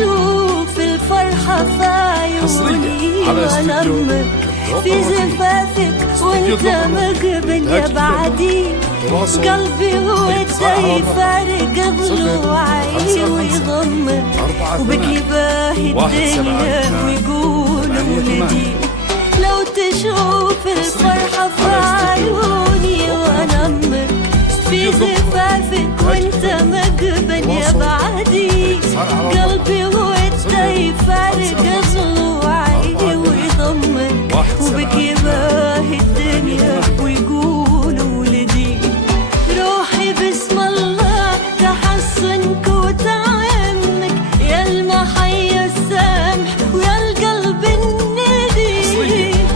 تشوف الفرحة في عيوني وألمك في زفافك وانت مقبل يا بعدي، قلبي هو يفارق ضلوعي ويضمك، وبكي باهي الدنيا ويقولوا ولدي. لو تشوف الفرحة في عيوني وألمك في زفافك وانت مقبل يا بعدي، قلبي هو يفارق ضلوعي ويضمك، وبكي باهي الدنيا ويقولوا ولدي. روحي بسم الله تحصنك وتعمك، يا المحيا السامح ويا القلب الندي،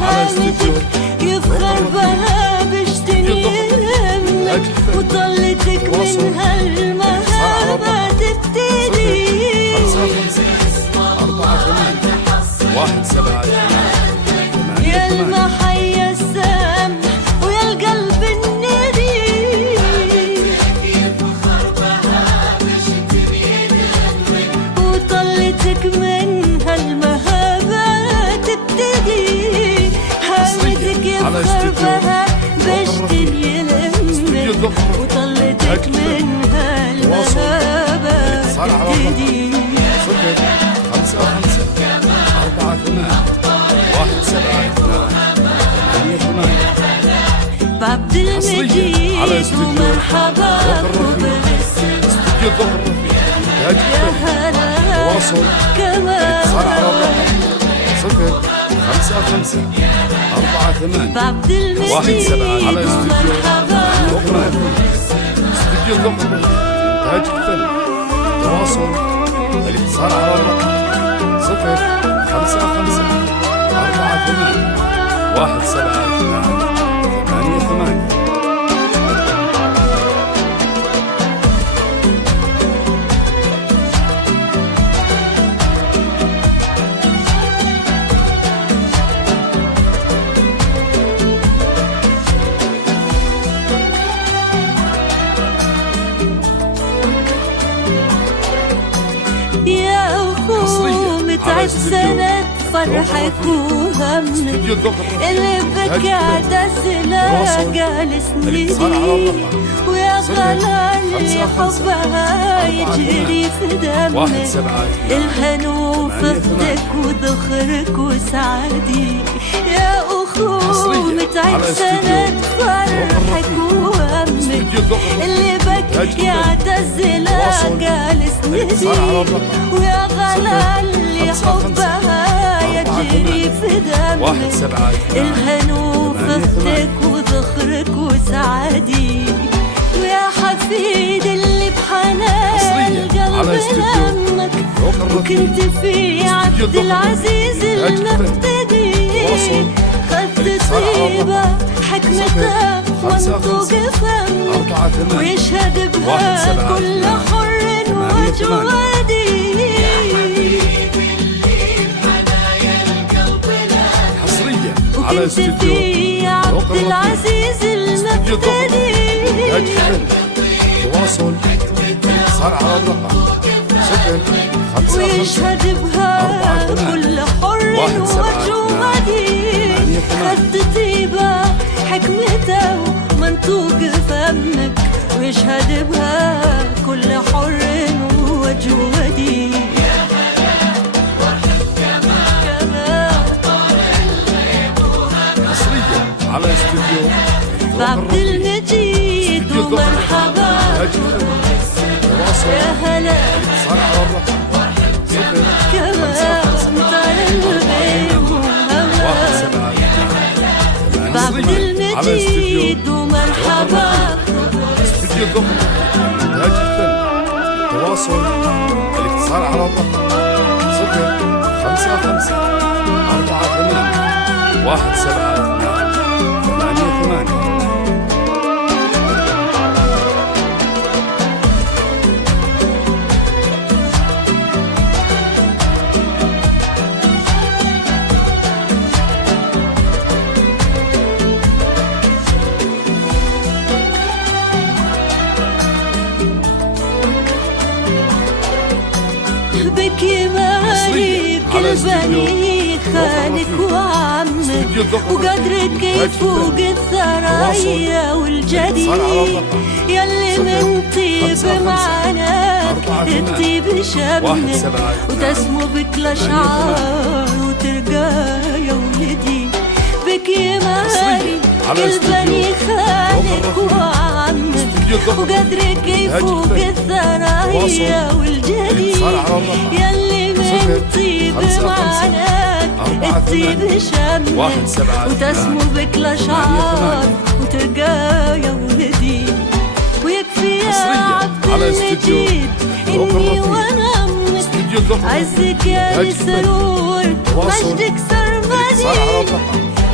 هامتك يفخر بها بشتني همك، وطلتك من هالمهابة تبتدي. 1 7 يا المحيا السامح ويا القلب الندي، وطلتك من هالمهابة تبتدي، هامتك يفخر بها بشتني لمك، وطلتك من هالمهابة تبتدي. 5 5 4 8 1 7 8 8 بعبد المجيد ومرحبا وبرسم، يا هلا كمان 0 5 5 4 8 بعبد المجيد ومرحبا استوديو الضغط إنتاج الفن. تواصل الاتصال على الرقم 0 5 5 4 8 1 7 8 8. يا أخو متعب سند فرحك وهمك، اللي بكى عتزلة جالس ندي، ويا غلا اللي حبها يجري في دمك، الهنو في اختك وذخرك وسعدي. يا أخو متعب سند فرحك وهمك، اللي بكى عتزلة جالس ندي، ويا غلا اللي حبها يجري في دمك، الهنو في اختك وذخرك وسعدي. ويا حفيد اللي بحنان قلب همك، وكنت في عبد العزيز المقتدي، خدت طيبة حكمته منطوق فمك، ويشهد بها كل حر وجوادي. على استوديو في عبد العزيز المقتدي، تواصل الاتصال على الرقم 0 5 ويشهد بها كل حر وجوادي، خد طيبة حكمته منطوق فمك، ويشهد بها كل حر وجوادي. على استوديو بعبد المجيد ومرحبا، يا هلا كمان قلبي وهوا. بعبد المجيد ومرحبا استوديو الضغط إنتاج الفن. تواصل الاتصال على الرقم 0 5 5 4 8 1 7 8 8. بكي بني خالك وعمك وقدرك كيف فوق الثرايا والجدي يلي من طيب معناك الطيب شمك وتسمو بك الأشعار وترقى يا ولدي بك يا مالي كل بني خالك وعمك وقدرك كيف فوق الثرايا والجدي يلي من طيب معناك الطيب شمك وتسمو بك الأشعار وترقى يا ولدي ويكفي يا عبد المجيد إني وأنا أمك عزك يا للسرور مجدك سرمدي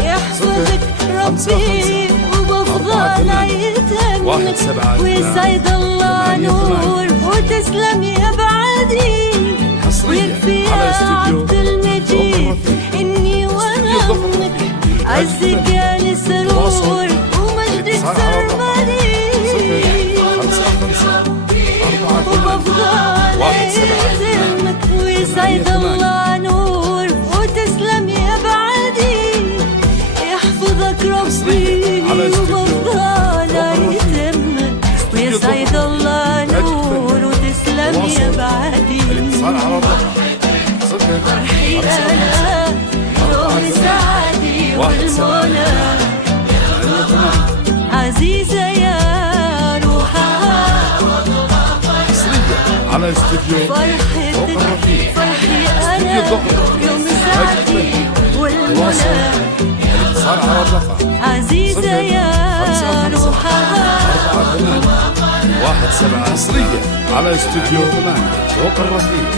يحفظك ربي وبفضل عيتمك ويسعد الله نور وتسلم يا بعدي ويكفي يا عبد المجيد إني وأنا أمك عزك يا للسرور ومجدك سرمدي وبفضل عيتمك ويسعد الله نور وتسلم يا بعدي يحفظك ربي وبفضل عيتمك ويسعد الله نور وتسلم يا بعدي فرحي أنا يوم سعدي والمنى عزيزة يا روحها على استوديو فرحي أنا يوم سعدي والمنى عزيزة يا روحها 17 حصرية على استوديو ذوق الرفيق.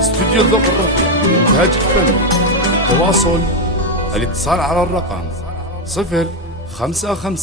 استوديو ذوق الرفيق إنتاج فني. تواصل الاتصال على الرقم 055